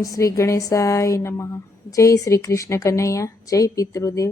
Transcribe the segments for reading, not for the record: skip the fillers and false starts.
ઓમ શ્રી ગણેશાય નમઃ. જય શ્રી કૃષ્ણ કનૈયા, જય પિતૃદેવ.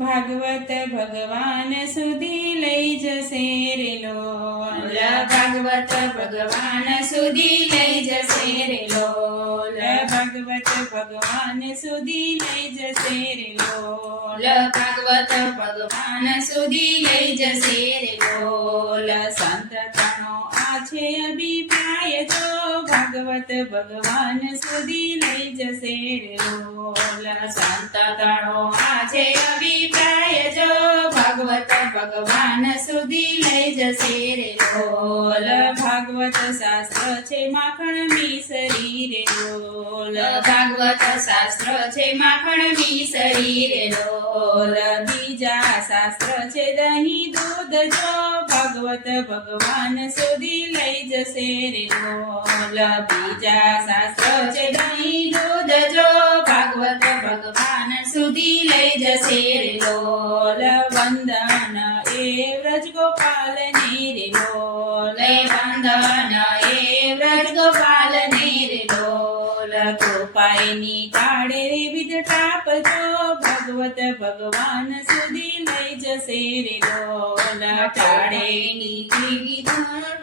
ભાગવત ભગવાન સુધી લઈ જશે રે લોલ, ભાગવત ભગવાન સુધી લઈ જશે રે લોલ, ભાગવત ભગવાન સુધી લઈ જશે રે લોલ, ભાગવત ભગવાન સુધી લઈ જશે રે લોલ. સંત તણો આ છે અભિપ્રાય જો ભાગવત ભગવાન સુધી લઈ જશે રે લોલ, સંત તણો આ છે અભિપ્રાય જો ભાગવત ભગવાન સુધી લઈ જશે રે લોલ. ભાગવત શાસ્ત્ર છે માખણ મિસરી રે લોલ, ભાગવત શાસ્ત્ર છે માખણ મિસરી રે લોલ, બીજા શાસ્ત્ર છે દહીં દૂધ જો ભાગવત ભગવાન સુધી લઈ જશે રે લોલ, બીજા શાસ્ત્ર છે દહીં દૂધ જો ભાગવત ભગવાન સુધી લઈ જશે રે લોલ. વંદન એ વ્રજ ગોપાલ ની રે લોલ, વંદન એ વ્રજ ગોપાલ ને રે લોલ, કૃપાયની કાળે રે વિધ ટાપ જો ભગવત ભગવાન સુધી લઈ જશે રે લોલ, ટાળેની વિવિધ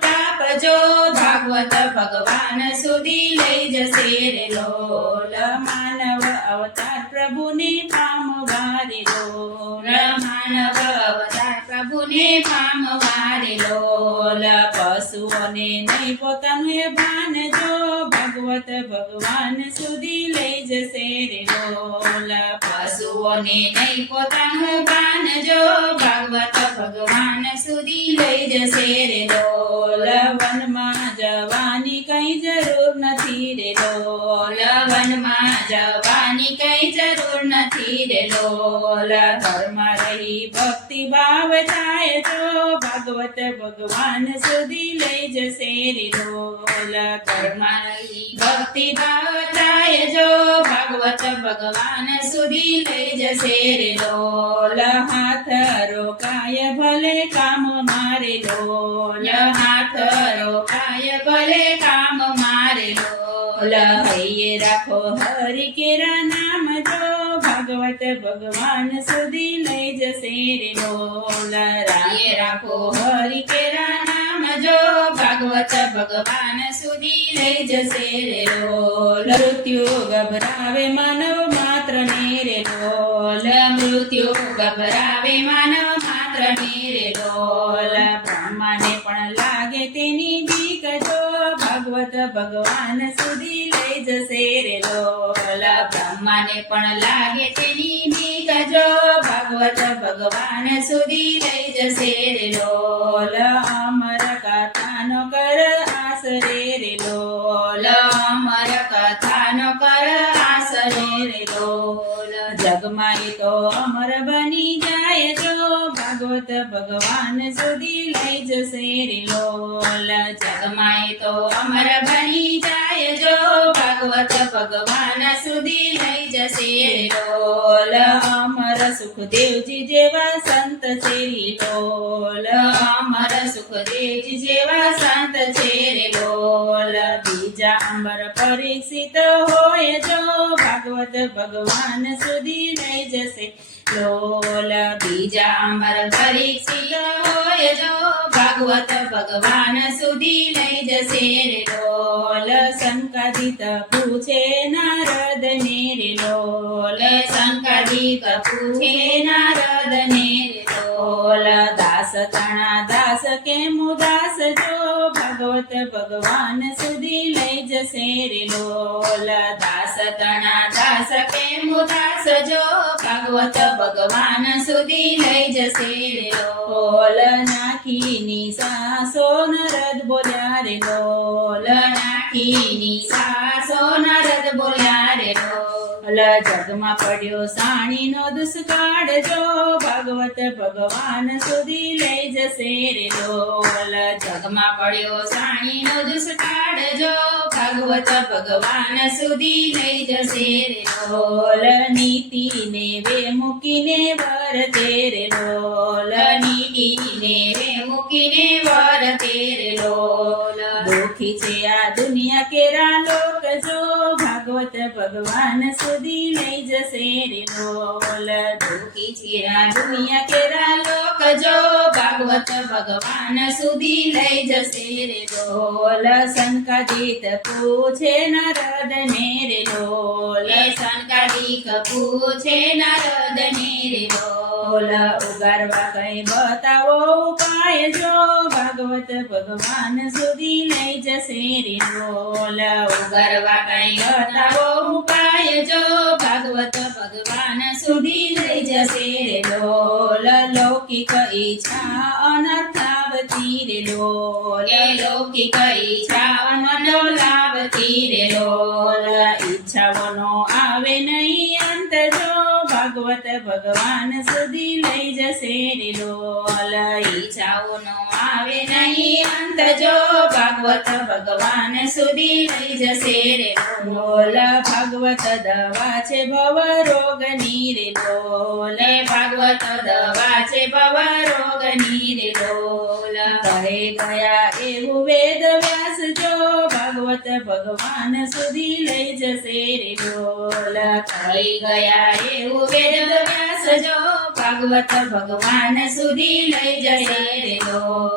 તાપ જો ભાગવત ભગવાન સુધી લઈ જશે રે લોલ. માનવ અવતાર પ્રભુને પામવા રે લોલ, માનવ અવતાર પ્રભુને પામવા રે લોલ, પશુઓને નહીં પોતાનું એ ભાન જો ભગવત ભગવાન સુધી લઈ જશે રે લોલ, પશુઓને નહીં પોતાનું ભાન જો ભાગવત ભગવાન સુધી લઈ જશે રે લોલ. વનમાં જવાની કઈ જરૂર નથી રે લોલ, વનમાં જવાની કઈ જરૂર નથી રે લોલ, ઘરમાં રહી ભક્તિ ભાવ થાય જો ભાગવત ભગવાન સુધી લઈ જશે રે લોલ, ઘરમાં રહી ભક્તિ ભાવ થાય જો ભાગવત ભગવાન સુધી લઈ જશે રે લોલ. હાથ રોકાય ભલે કામ મારે લોલ, હાથ રોકાય ભલે કામ મારે લોલ, હૈયે રાખો હરિ કેરા નામ જો ભાગવત ભગવાન સુધી લઈ જશે રે લોલ, રાયે રાખો હરિ કેરા નામ જો ભાગવત ભગવાન સુધી લઈ જશે રે લોલ. મૃત્યુ ગભરાવે માનવ માત્ર ને રે લોલ, મૃત્યુ ગભરાવે માનવ માત્ર ને રે લોલ, બ્રહ્માને પણ લાગે તેની બીક જો ભાગવત ભગવાન સુધી લઈ જશે રે લોલ, બ્રહ્માને પણ લાગે તેની બીક જો ભાગવત ભગવાન સુધી લઈ જશે રે લોલ. અમર કથાનો કર આસરે રે લોલ, અમર કથાનો કર આસરે રે લોલ, જગમાં એ તો અમર બની જાય જો ભાગવત ભગવાન સુધી લઈ જશે રે લોલ, જગમાય તો અમર બની જાય જો ભાગવત ભગવાન સુધી લઈ જશે રે લોલ. અમર સુખદેવજી જેવા સંત છે રે લોલ, અમર સુખદેવજી જેવા સંત છે રે લોલ, બીજા અંબર પરીક્ષિત હોય જો ભાગવત ભગવાન સુધી લઈ જશે લોલ, બીજા અમર પરીક્ષિત હોય જો ભાગવત ભગવાન સુધી લઈ જશે રે લોલ. શંકાદિત પૂછે નારદ ને રે લોલ, શંકાદિક પૂછે નારદ ને રે લોલ, દાસ તણા દાસ કેમ ઉદાસ જો ભાગવત ભગવાન સુધી લઈ જશે રે લોલ, દાસ તણા દાસ કેમ ઉદાસ જો ભાગવત ભગવાન સુધી લઈ જશે રે લોલ. નાખીની સાસો નરદ બોલ્યા રે લોલ, નાખીની સાસો નરદ બોલ્યા રે લોલ, જગમાં પડ્યો સાણીનો દુષ્કાળ જો ભાગવત ભગવાન સુધી લઈ જશે રે લોલ, જગમાં પડ્યો સાણીનો દુષ્કાળ જો ભાગવત ભગવાન સુધી લઈ જશે રે લોલ. નીતિને વે મૂકીને વર્તે રે લોલ, નીતિને રે મૂકીને વર્તે રે લોલ, દુઃખી દુખી છે આ દુનિયા કેરા લોક જો ભાગવત ભગવાન સુધી લઈ જશે રે બોલ. દુખી છે આ દુનિયા કેરા લોક જો ભાગવત ભગવાન સુધી લઈ જશે રે ડોલ. સંકાદિત પૂછે નારદ ને રે ડોલ. સંકાદિક પૂછે નારદ ને રે ડોલ. ઉગારવા કઈ બતાવો ઉપાય જો ભાગવત ભગવાન સુધી લઈ જશે રે ડોલ. ઉગરવા કઈ બતાવો ઉપાય જો ભાગવત ભગવાન સુધી લઈ જશે રે ડોલ. લૌકિક ઈચ્છા અનર્થાવતી રે ડોલ. એ લૌકિક ઈચ્છા મનો લાવતી રે ડોલ. ઈચ્છાઓનો આવે નહીં અંત જો ભાગવત ભગવાન સુધી લઈ જશે રે ડોલ. ઈચ્છાઓનો આવે નહીં અંત જો ભાગવત ભગવાન સુધી લઈ જશે રે ડોલ. ભાગવત દવા છે ભવ રોગની રે ડોલ. ભાગવત દવા છે ભવ રોગની રે ડોલ. કહે ગયા એવું વેદ વ્યાસ જો ભાગવત ભગવાન સુધી લઈ જશે રે ડોલ. થઈ ગયા એવું વેદ વ્યાસ જો ભાગવત ભગવાન સુધી લઈ જશે રે ડોલ.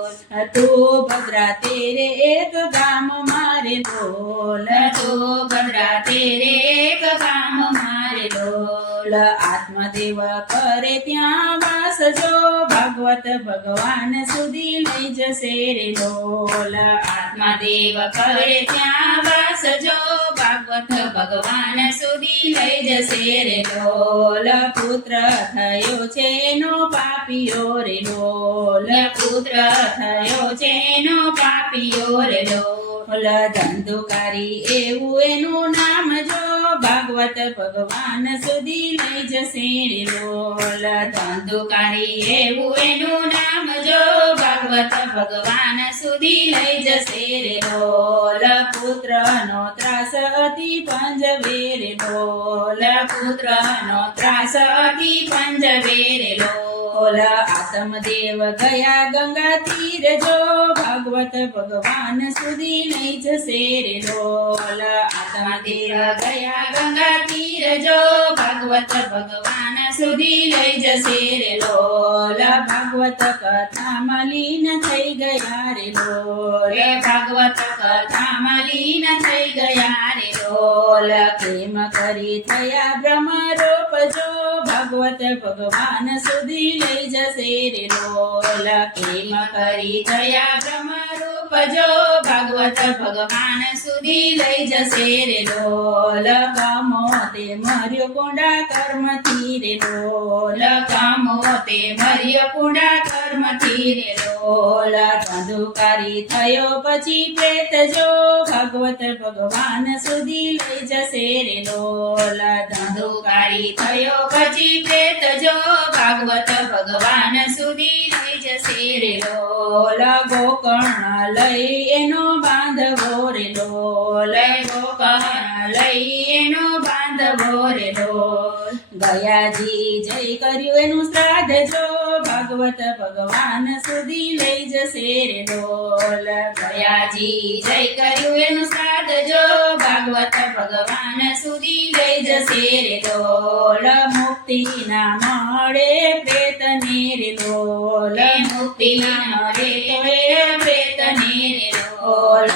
તું ભદ્રા તેરે એક ગામ મારે બોલ. તો ભદ્રા તેરે એક કામ મારે ડોલ. આત્મદેવ કરે ત્યાં વાસ જો ભાગવત ભગવાન સુધી લઈ જશે રે ડોલ. આત્મદેવ કરે ત્યાં વાસ જો ભાગવત ભગવાન સુધી લઈ જશે રે ડોલ. પુત્ર થયો છે એનો પાપીઓ રે ડોલ. પુત્ર થયો છે એનો પાપીઓ રે ડોલ. ધંધુકારી એવું એનું નામ જો ભાગવત ભગવાન સુધી લઈ જશે રે ડોલ. ધંધુકારી એવું એનું નામ જો ભાગવત ભગવાન સુધી લઈ જશે રે ડોલ. પુત્રનો ત્રાસ અતિ પંજવે રે ડોલ. પુત્રનો ત્રાસ અતિ પંજવે રે ડોલ. આત્મદેવ ગયા ગંગા તીર જો ભાગવત ભગવાન સુધી લઈ જશે રે ડોલ. આત્મદેવ ગયા ગંગા તીર જો ભાગવત ભગવાન સુધી લઈ જશે રે ડોલ. ભાગવત કથામાં લીન થઈ ગયા રે ડોલ. ભાગવત કથામાં લીન થઈ ગયા રે ડોલ. કેમ કરી થયા બ્રહ્મરૂપ જો ભાગવત ભગવાન સુધી લઈ જશે રે ડોલ. કેમ કરી થયા બ્રહ્મરૂપ જો ભાગવત ભગવાન સુધી લઈ જશે રે ડોલ. કામો તે મર્યો કોંડા કર્મથી રે ડોલ. કામો તે મર્ય પુણા કર્મથી રે ડોલ. ધંધુકારી થયો પછી પ્રેત જો ભાગવત ભગવાન સુધી લઈ જશે રે ડોલ. ધંધુકારી થયો પછી પ્રેત જો ભાગવત ભગવાન સુધી લઈ જશે રે ડોલ. ગોકર્ણ લઈ એનો બાંધવો રે ડોલ. ગોકર્ણ લઈ એનો બાંધવો રે ડોલ. ગયાજી જય કર્યું એનું શ્રાદ્ધ જો ભાગવત ભગવાન સુધી લઈ જશે રે ડોલ. ગયાજી જય કર્યું એનું શ્રાદ્ધ જો ભાગવત ભગવાન સુધી લઈ જશે રે ડોલ. મુક્તિ ના મળે પ્રેતને રે ડોલ. મુક્તિ ના મળે પ્રેતને રે ડોલ.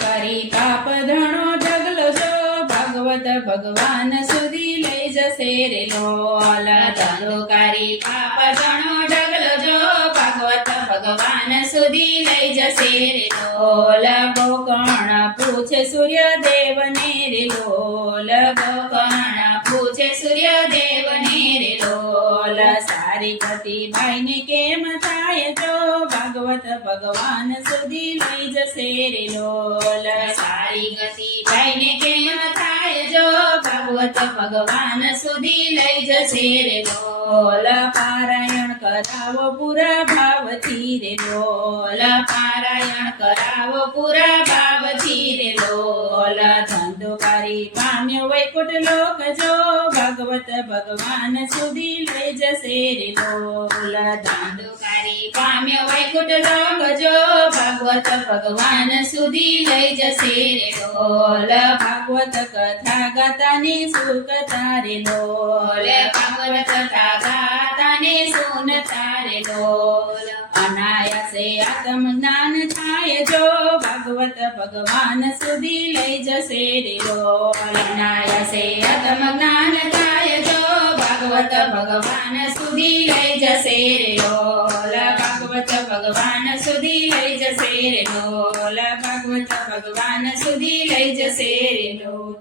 કરી પાપ ધણો ઢગલો જો ભાગવત ભગવાન સુધી લઈ જશે રે ડોલ. ધંધુકારી પાપ ઘણો ઢગલો જો ભાગવત ભગવાન સુધી લઈ જશે રે ડોલ. ગોકર્ણ પૂછે સૂર્યદેવને રે ડોલ. ગોકર્ણ પૂછે સૂર્યદેવને રે ડોલ. સારી ગતિ ભાઈને કેમ થાય જો ભાગવત ભગવાન સુધી લઈ જશે રે ડોલ. સારી ગતિ ભાઈને કેમ થાય જો ભાગવત ભગવાન સુધી લઈ જશે રે ડોલ. પારાયણ કરાવો પૂરા ભાવથી રે ડોલ. પારાયણ કરાવો પૂરા ભાવથી રે ડોલ. ધંધુકારી પામ્યો વૈકુંઠ લોક જો ભાગવત ભાગવત ભગવાન સુધી લઈ જશે રે લોલ ધંધુકારી પામ્યો વૈકુંઠ લોક જો ભાગવત ભગવાન સુધી લઈ જશે રે લોલ ભાગવત કથા ગાતાની સુકતા રે લોલ ભાગવત કથા ગાતાને સુનતા રે લોલ અનાયાસે આત્મ જ્ઞાન થાય જો ભાગવત ભગવાન સુધી લઈ જશે રે લોલ અનાયાસે આત્મ જ્ઞાન થાય જો ભાગવત ભગવાન સુધી લઈ જશે રે લોલ ભાગવત ભગવાન સુધી લઈ જશે રે લોલ ભાગવત ભગવાન સુધી લઈ જશે રે લોલ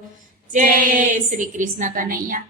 જય શ્રી કૃષ્ણ કનૈયા.